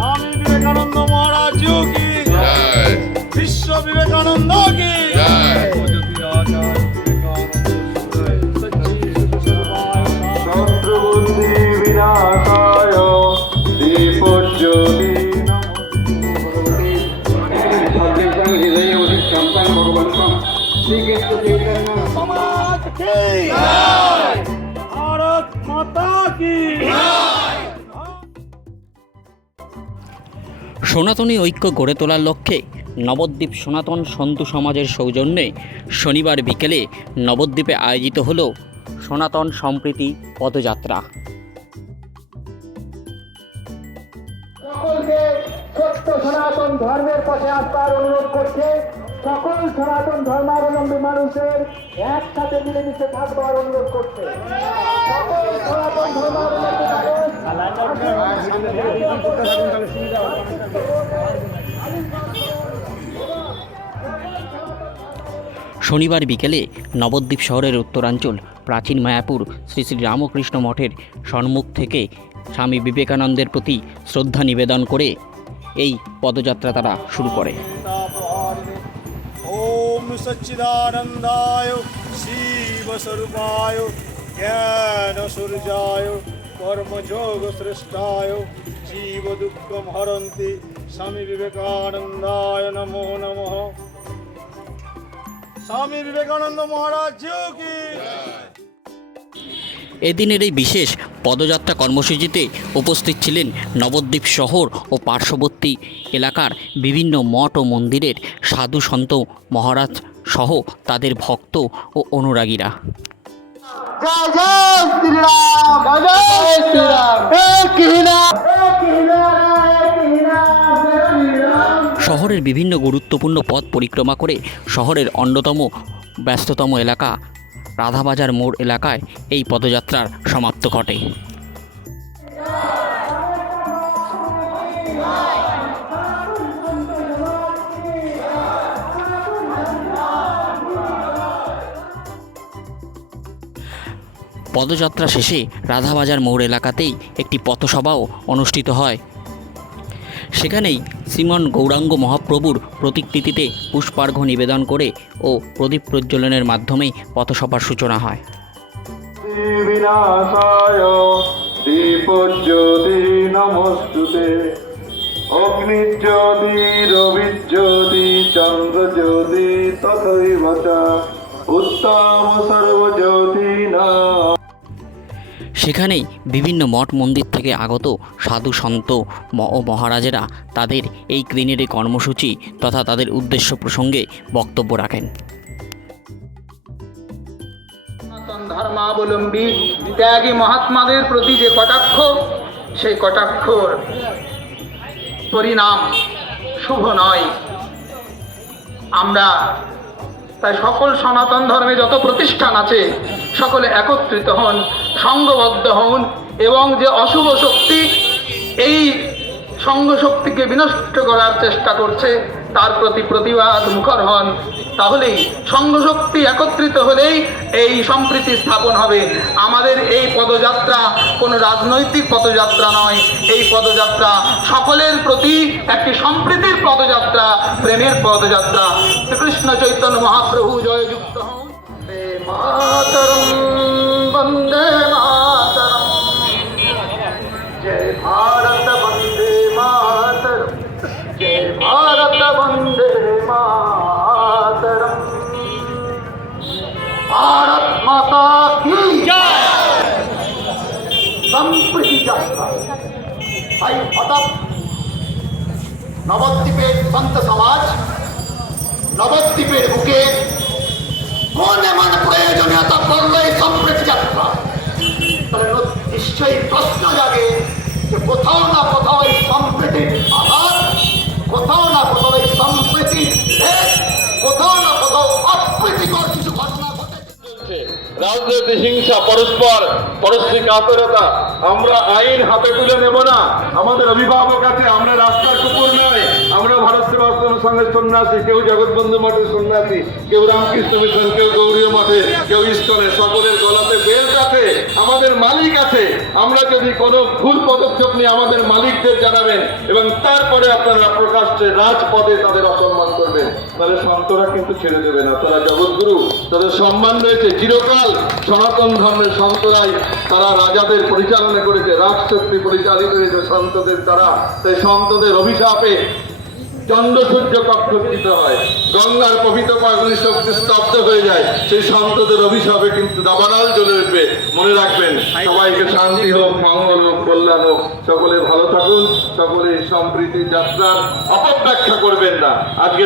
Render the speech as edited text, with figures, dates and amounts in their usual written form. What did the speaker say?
स्वामी विवेकानंद महाराज जी की जय। विश्व विवेकानंद की शत्रुबुद्धि विनाशाय दीपोज्योति समाज की भारत माता की সনাতনী ঐক্য গড়ে তোলার লক্ষ্যে নবদ্বীপ সনাতন সন্তু সমাজের সৌজন্যে শনিবার বিকেলে নবদ্বীপে আয়োজিত হল সনাতন সম্প্রীতি পদযাত্রা। সকলকে সত্য সনাতন ধর্মের পথে আসবার অনুরোধ করছে। সকল সনাতন ধর্মাবলম্বী মানুষের একসাথে মিলেমিশে থাকবার অনুরোধ করছে। সকল সনাতন ধর্মাবলম্বী শনিবার বিকেলে নবদ্বীপ শহরের উত্তরাঞ্চল প্রাচীন মায়াপুর শ্রী শ্রী রামকৃষ্ণ মঠের সম্মুখ থেকে স্বামী বিবেকানন্দের প্রতি শ্রদ্ধা নিবেদন করে এই পদযাত্রা তারা শুরু করে। ओम सच्चिदानंदाय शिव स्वरूपाय ज्ञान सूर्याय कर्मयोग श्रेष्ठाय जीव दुःखम हरन्ति स्वामी विवेकानंदाय नमो नमः। स्वामी विवेकानंद महाराज जी की এদিনের এই বিশেষ পদযাত্রা কর্মসূচিতে উপস্থিত ছিলেন নবদ্বীপ শহর ও পার্শ্ববর্তী এলাকার বিভিন্ন মঠ ও মন্দিরের সাধু সন্ত মহারাজ সহ তাদের ভক্ত ও অনুরাগীরা। জয় জয় শ্রীরাম, জয় শ্রীরাম, এক হি নাম, এক হি নাম, এক হি নাম। শহরের বিভিন্ন গুরুত্বপূর্ণ পথ পরিক্রমা করে শহরের অন্যতম ব্যস্ততম এলাকা রাধাবাজার মোড় এলাকায় এই পদযাত্রার সমাপ্ত ঘটে। পদযাত্রা শেষে রাধাবাজার মোড় এলাকাতেই একটি পথসভাও অনুষ্ঠিত হয়। সেখানেই শ্রীমন গৌরাঙ্গ মহাপ্রভুর প্রতিকৃতিতে পুষ্পার্ঘ্য নিবেদন করে ও প্রদীপ প্রজ্বলনের মাধ্যমে পথসভার সূচনা হয়। বিনাশায় দীপজ্যোতি নমস্তুতে অগ্নিজ্যোতি রবিজ্যোতি চন্দ্রজ্যোতি তথৈব চ উত্তম সর্বজ্যোতি না। সেখানেই বিভিন্ন মঠ মন্দির থেকে আগত সাধু সন্ত ও মহারাজেরা তাদের এই গ্রিনারি কর্মসূচি তথা তাদের উদ্দেশ্য প্রসঙ্গে বক্তব্য রাখেন। সনাতন ধর্মাবলম্বী ত্যাগী মহাত্মাদের প্রতি যে কটাক্ষ, সেই কটাক্ষর পরিণাম শুভ নয়। আমরা তাই সকল সনাতন ধর্মে যত প্রতিষ্ঠান আছে সকলে একত্রিত হন, সংঘবদ্ধ হন এবং যে অশুভ শক্তি এই সংঘ শক্তিকে বিনষ্ট করার চেষ্টা করছে তার প্রতি প্রতিবাদ মুখর হন। তাহলেই সংঘ শক্তি একত্রিত হলেই এই সম্প্রীতি স্থাপন হবে। আমাদের এই পদযাত্রা কোনো রাজনৈতিক পদযাত্রা নয়, এই পদযাত্রা সকলের প্রতি একটি সম্প্রীতির পদযাত্রা, প্রেমের পদযাত্রা। শ্রীকৃষ্ণ চৈতন্য মহাপ্রভু জয়যুক্ত হন। বন্দে মাতরম, বন্দে মাতরম, জয় ভারত বন্দে মাতরম, জয় ভারত বন্দে মাতরম, ভারত মাতা কি জয়। সম্প্রীতি যাত্রা তাই হঠাৎ নবদ্বীপের সন্ত সমাজ, নবদ্বীপের বুকে কোন এমন প্রয়োজনীয়তা করলো এই সম্প্রীতি যাত্রা? তাহলে নিশ্চয়ই প্রশ্ন জাগে যে কোথাও না কোথাও এই সম্প্রীতির আঘাত, কোথাও না কোথাও এই সম্প্রীতির ভেদ, কোথাও না কোথাও অপ্রীতিকর কিছু ঘটনা ঘটেছে। রাজনীতি, হিংসা, পরস্পর পরশ্রী কাতরতা, আমরা আইন হাতে তুলে নেব না। আমাদের অভিভাবক আছে, আমরা রাস্তার কুকুর নয়, আমরা ভারত সেবাশ্রম সংঘের সন্ন্যাসী, কেউ জগৎবন্ধু মঠের সন্ন্যাসী, কেউ রামকৃষ্ণ মিশন, কেউ গৌরীয় মঠের, কেউ ইস্কনের, সকলের গলাতে বেল্ট আছে, আমাদের মালিক আছে। আমরা যদি কোনো ভুল পদক্ষেপ নিয়ে আমাদের মালিকদের জানাবেন এবং তারপরে আপনারা প্রকাশ্যে রাজপথে তাদের অসম্মান করবেন, তাহলে সন্তরা কিন্তু ছেড়ে দেবে না। তারা জগৎগুরু, তাদের সম্মান রয়েছে চিরকাল। সনাতন ধর্মের সন্তরাই তারা রাজাদের পরিচালনা করেছে, রাজশক্তি পরিচালিত হয়েছে সন্তদের দ্বারা। তাই সন্তদের অভিশাপে চন্দ্র সূর্য কক্ষিত হয়, গঙ্গার পবিত্র পাগলি শক্তি স্তব্ধ হয়ে যায়। সেই সন্তদের অভিশাপে কিন্তু দাবানল জ্বলে উঠবে। মনে রাখবেন, সবাইকে শান্তি হোক, মঙ্গল হোক, কল্যাণ হোক, সকলে ভালো থাকুন, সকলে সম্প্রীতির যাত্রার অপব্যাখ্যা করবেন না। আজকে